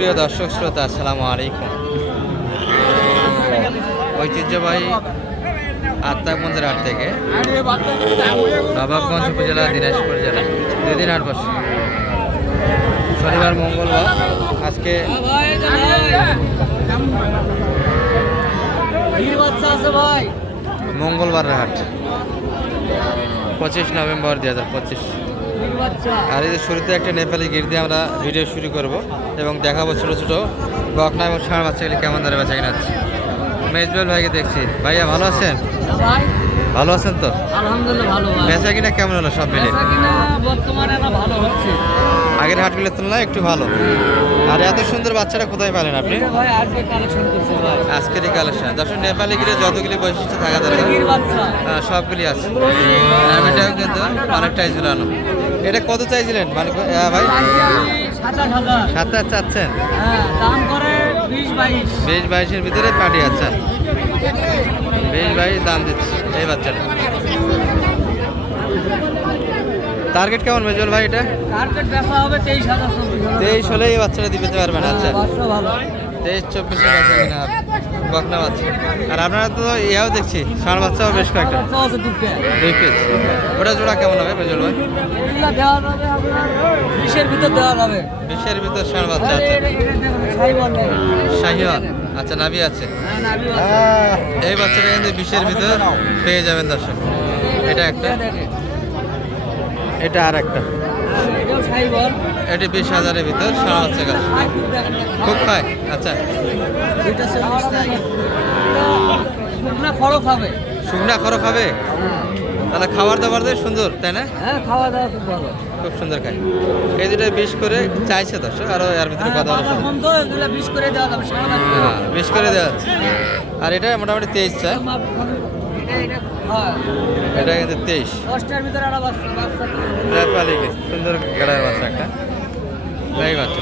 সুপ্রিয় দর্শক শ্রোতা, আসসালামু আলাইকুম। ঐতিহ্যবাহী আত্মাগঞ্জের হাট থেকে নবাবগঞ্জ উপজেলা, দিনাজপুর জেলা, দুই দিন হাট বসে শনিবার, মঙ্গলবার, আজকে মঙ্গলবারের হাট, পঁচিশ নভেম্বর দু হাজার পঁচিশ। আর এই যে শুরুতে একটা নেপালি গির দিয়ে আমরা ভিডিও শুরু করব এবং দেখাবো ছোটো ছোটো বকনা এবং ষাঁড় বাচ্চাগুলি কেমন ধরে বাচ্চা কিনা আছে মেজবেল ভাইকে দেখছি। ভাইয়া ভালো আছেন? ভালো আছেন তো? আলহামদুলিল্লাহ ভালো বেচা কিনা কেমন হলো সব মিলে বর্তমানে ভালো হচ্ছে। আগের হাটগুলোর তুলনায় একটু ভালো। আর এত সুন্দর বাচ্চারা কোথায় পেলেন আপনি? আজকেরই কালেকশন দর্শক নেপালি গিরে যতগুলি বৈশিষ্ট্য থাকা দরকার সবগুলি আছে। কিন্তু অনেকটাই ঝুলানো। এটা কত চাইছিলেন মানে ভাই? সাত আট হাজার চাচ্ছেন। দাম করে বিশ বাইশ বিশ বাইশের ভিতরে পাটি আচ্ছা। বিশ বাইশ দাম দিচ্ছে এই বাচ্চাটা। টার্গেট কেমন মেজল ভাই এটা? টার্গেট বেচা হবে তেইশ হাজার চব্বিশ হাজার তেইশ হলে এই বাচ্চাটা দিতে পারবেন আচ্ছা। হ্যাঁ, তেইশ চব্বিশে বাচ্চা কিনা বকনা বাচ্চা আর আপনারা তো ইয়াও দেখছি ষাঁড় বাচ্চাও বেশ কয়েকটা। দুই পিস ওটা জোড়া কেমন হবে মেজল ভাই? বিশের ভিতর দেওয়া যাবে। বিশের ভিতর ষাঁড় বাচ্চা আছে। শাহিওয়াল। আচ্ছা নাভি আছে। হ্যাঁ এই বাচ্চাটা কিন্তু বিশের ভিতর পেয়ে যাবেন দর্শক। এটা একটা। এটা আর একটা এটি বিশ হাজারের ভিতর সারা বাচ্চা গাছ খুব খায়? আচ্ছা। শুকনা খরচ হবে খাবে? তাহলে খাবার দাবার দিয়ে? সুন্দর তাই না? হ্যাঁ খাওয়া দাওয়া খুব ভালো। খুব সুন্দর খায়। এই দুটো বিশ করে চাইছে দর্শক আরও এর ভিতরে কথা বন্ধ এগুলো বিশ করে দেওয়া হ্যাঁ বিশ করে দেওয়া আর এটা মোটামুটি তেইশ চাই হ্যাঁ এটা কিন্তু তেইশ। দশটার ভিতরে নেপালি সুন্দর গেড়ার বাচ্চা একটা। এই বাচ্চা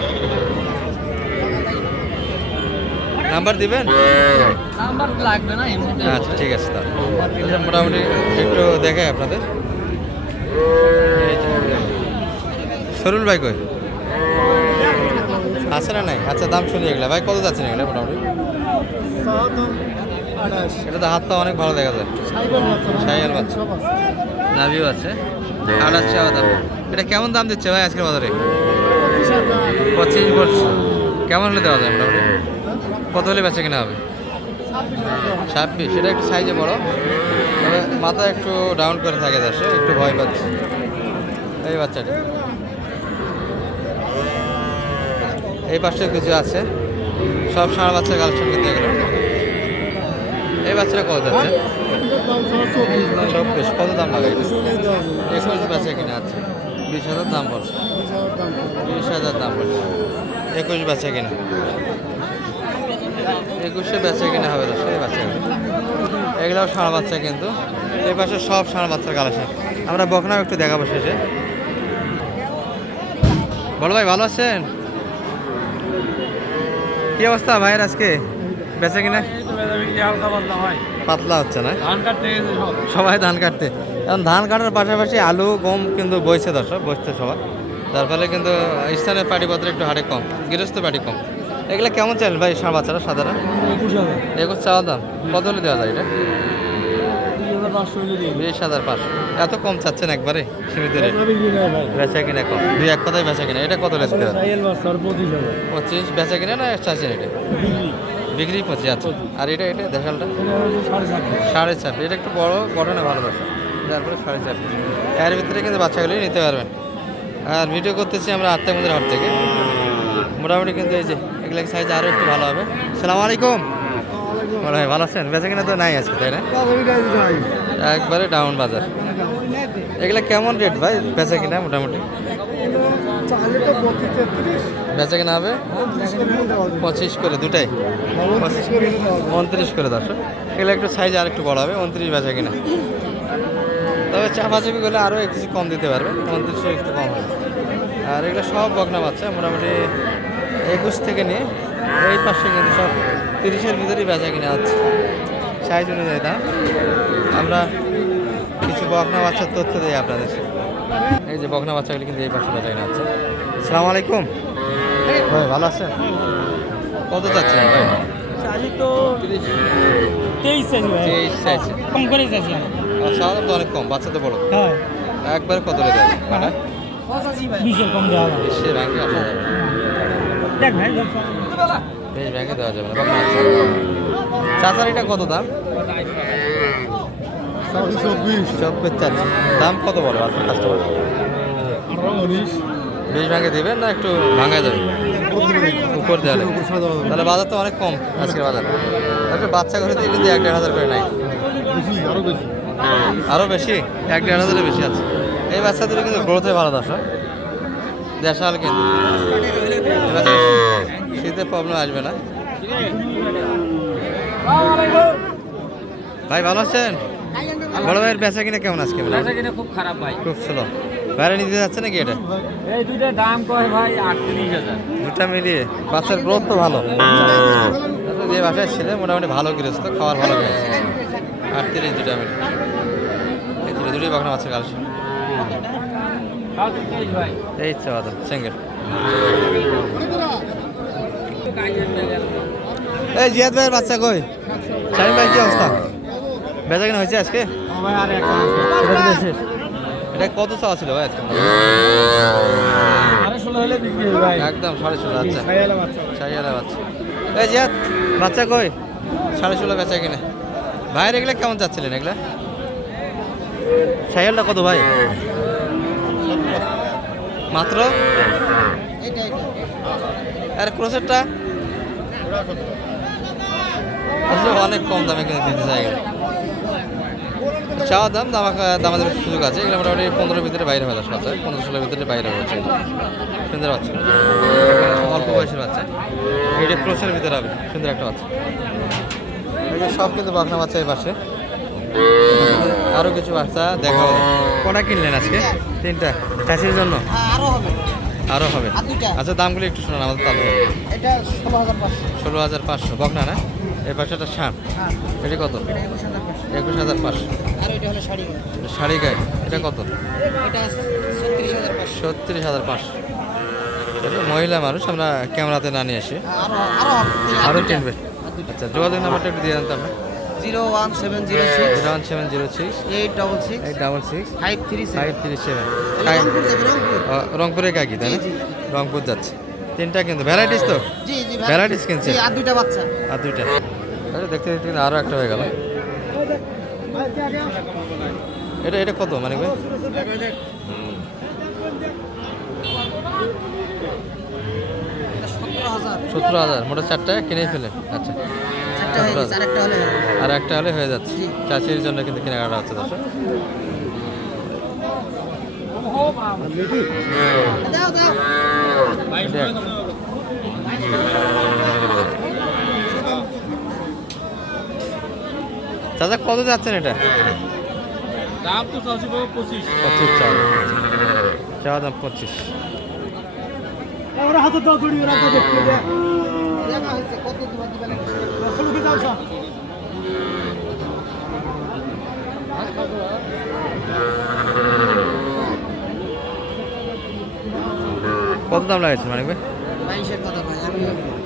নাম্বার দিবেন? নাম্বার লাগবে না আচ্ছা ঠিক আছে তাহলে। আচ্ছা, মোটামুটি একটু দেখাই আপনাদের। সরুল ভাই কই? আছে না নাই? আচ্ছা দাম শুনি এগুলা। ভাই কত যাচ্ছে এগুলা মোটামুটি? এটা তো হাতটা অনেক ভালো দেখা যায়। সাইয়াল বাচ্চা নাভিও আছে। আড়াই চাওয়া দাম। এটা কেমন দাম দিচ্ছে ভাই আজকের বাজারে? পঁচিশ বলছে। কেমন হলে দেওয়া যায় মোটামুটি? কত হলে বেচা কিনা হবে? ছাব্বিশ। এটা একটু সাইজে বড়। তবে মাথা একটু ডাউন করে থাকে দর্শক একটু ভয় পাচ্ছে। এই বাচ্চাটি। এই পাশে কিছু আছে। সব সারা বাচ্চার কালেকশন কিন্তু এগুলো এই বাচ্চাটা কত যাচ্ছে? চব্বিশ কত দাম লাগে একুশ বেচা কিনা আছে। বিশ হাজার দাম পড়ছে। বিশ হাজার দাম পড়ছে। একুশ বেচা কিনা। একুশে বেচা কিনা হবে দশ এই বাচ্চা এগুলোও ষাঁড় বাচ্চা কিন্তু। এই পাশে সব ষাঁড় বাচ্চার কালেকশন। আমরা বকনাও একটু দেখাবো শেষে। বলো ভাই ভালো আছেন? কি অবস্থা ভাইয়ের আজকে? বেচা কিনা? পাতলা হচ্ছে না? সবাই ধান কাটতে। কারণ ধান কাটার পাশাপাশি আলু গম কিন্তু বইছে দর্শক বসছে সবাই তার ফলে কিন্তু স্থানের পাটিপত্র একটু হারে কম গৃহস্থ পাটি কম। এগুলো কেমন চাইলেন ভাই বাচ্চারা সাধারণ? একুশ চাওয়া দাম। কত হলে দেওয়া যায় এটা? বিশ হাজার পাঁচশো। এত কম চাচ্ছেন একবারে সীমিত রেট? বেচা কিনা কম। দুই এক কথায় বেচা কিনা। এটা কত লেগে পঁচিশ বেচা কিনা না চাচ্ছেন এটা? বিক্রি পঁচিশ আচ্ছা। আর এটা এটা দেখালটা? সাড়ে চার এটা একটু বড় গঠনে ভালো বাচ্চা তারপরে সাড়ে চার। এর ভিতরে কিন্তু বাচ্চাগুলি নিতে পারবেন। আর ভিডিও করতেছি আমরা আটটা মধ্যে হাট থেকে। মোটামুটি কিন্তু এই যে এগুলো সাইজ আরও একটু ভালো হবে। সালাম আলাইকুম। ভাই ভালো আছেন? বেঁচে কিনা তো নাই আজকে তাই না? একবারে ডাউন বাজার। এগুলা কেমন রেট ভাই? বেচা কিনা মোটামুটি? বেচা কিনা হবে? পঁচিশ করে দুটাই? উনত্রিশ করে দর্শক এগুলো একটু সাইজ আর একটু বড় হবে উনত্রিশ বেচা কিনা। তবে চাপাচাপি করলে আরও কিছু কম দিতে পারবে উনত্রিশশো একটু কম হবে। আর এগুলো সব বকনা বাচ্চা মোটামুটি একুশ থেকে নিয়ে এই পাশে কিন্তু সব তিরিশের ভিতরেই বেচা কিনা হচ্ছে। সাইজ অনুযায়ী দাম। আমরা বকনা বাচ্চার তথ্য দেয় আপনাদের। এই যে বকনা বাচ্চাগুলি কিন্তু এই পাশে বেচা কিনা হচ্ছে সালাম আলাইকুম। ভাই ভালো আছেন? কত চাচ্ছেন ভাই? অনেক কম বাচ্চা তো বড়। হ্যাঁ। একবার কত রে দেয় মানে বিশের কম দেওয়া হবে সে ব্যাংকে আসা যাবে। বেশ ব্যাংকে দেওয়া যাবে না চাচার এটা কত দাম? চব্বিশ চাচ্ছি দাম কত বলো? আপনার কাস্টমার বেশ ব্যাংকে দেবেন না একটু ভাঙা যাবে? উপর দেওয়ালে তাহলে বাজার তো অনেক কম আজকের বাজার। একটু বাচ্চা ঘরে দিয়ে কিন্তু এক দেড় হাজার করে নাই। আরও বেশি। এক দেড় হাজারের বেশি আছে। এই বাচ্চাদের কিন্তু গ্রোথে ভালো দর্শক দেশাল কিন্তু। শীতে প্রবলেম আসবে না। ভাই ভালো আছেন? বড় ভাইয়ের বেচা কিনা কেমন আজকে বেচা কিনা খুব খারাপ ভাই। খুব স্লো বাইরে নিতে যাচ্ছে নাকি এটা? এই দুইটা দাম কয় ভাই? আটত্রিশ হাজার। দুটা মিলিয়ে। বাচ্চার গ্রোথ তো ভালো। যে বাসায় ছিল মোটামুটি ভালো গৃহস্থ খাওয়ার ভালো গেছে। আটত্রিশ দুটা মিলিয়ে। এই দুটো দুটোই বাগনা তেইশ ভাই। এই ইচ্ছা বাদা সিঙ্গেল এই জিয়াদ ভাইয়ের বাচ্চা কই? শাহিন ভাই কি অবস্থা? বেচা কিনা হয়েছে আজকে? এটা কত চাওয়া ছিল ভাই আজকে? একদম সাড়ে ষোলো আচ্ছা। ছাইয়ালা বাচ্চা বাচ্চা। এই জিয়াদ বাচ্চা কই? সাড়ে ষোলো বেচা কিনে। ভাইয়ের এগুলা কেমন চাচ্ছিলেন এগুলা? সাইয়ালটা কত ভাই? মাত্র? আর ক্রোসেরটা? অনেক কম দামে কিন্তু দিতে চাই চাওয়া দাম দামা দামাদের সুযোগ আছে। এগুলো মোটামুটি পনেরোর ভিতরে বাইরে হয়ে যাচ্ছে বাচ্চা। পনেরো ষোলোর ভিতরে বাইরে হচ্ছে সুন্দর বাচ্চা। অল্প বয়সের বাচ্চা। এটা ক্রোসের ভিতরে হবে। সুন্দর একটা বাচ্চা। এই যে সব কিন্তু বাখনা বাচ্চা এই পাশে। আরও কিছু বাচ্চা দেখা হবে কটা কিনলেন আজকে? তিনটা। চাষির জন্য? আরও হবে। আরও হবে আচ্ছা দামগুলো একটু শোনান আমাদের তাহলে এটা ষোলো হাজার পাঁচশো। বকনা না? এই পাশেটা ষাট হ্যাঁ। এটি কত? একুশ হাজার পাঁচশো। আর এটা হলো শাড়ি শাড়ি গায়ে? এটা কত? এটা ছত্রিশ হাজার পাঁচশো। ছত্রিশ হাজার পাঁচশো। মহিলা মানুষ আমরা ক্যামেরাতে না নিয়ে আসি। আরও আরও হবে। আরও কিনবে। আচ্ছা যোগাযোগ নাম্বারটা একটু দিয়ে দেন তো আমরা। Zero one seven zero six zero one seven zero six eight double six eight double six five three five three seven. Rangpur কাকি তাই না। রংপুর যাচ্ছে। তিনটা কিন্তু। ভ্যারাইটিস তো? জি কিনছে? আর দুইটা বাচ্চা। আর দুইটা। দেখতে দেখতে আরও একটা হয়ে গেল। এটা এটা কত মানে ভাই? সতেরো হাজার সতেরো হাজার মোটা চারটা কিনেই ফেলেন আচ্ছা। আর একটা হলে হয়ে যাচ্ছে। চাষির জন্য কিন্তু কেনাকাটা হচ্ছে দর্শক। দাও দাও এটা একটা। চাচা কত যাচ্ছেন এটা? দাম তো পঁচিশ। পঁচিশ চাওয়া। চাওয়া দাম পঁচিশ। ওরা হাতে দাও দড়ি ওরা কত দাম লাগাইছে মানিক ভাই? বাইশের কথা ভাই আমি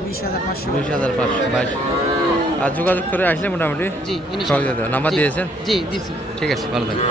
বিশ হাজার পাঁচশো। বিশ হাজার পাঁচশো বাইশ। আর যোগাযোগ করে আসলে মোটামুটি জি নাম্বার দিয়েছেন? জি দিছি। ঠিক আছে ভালো থাকবেন।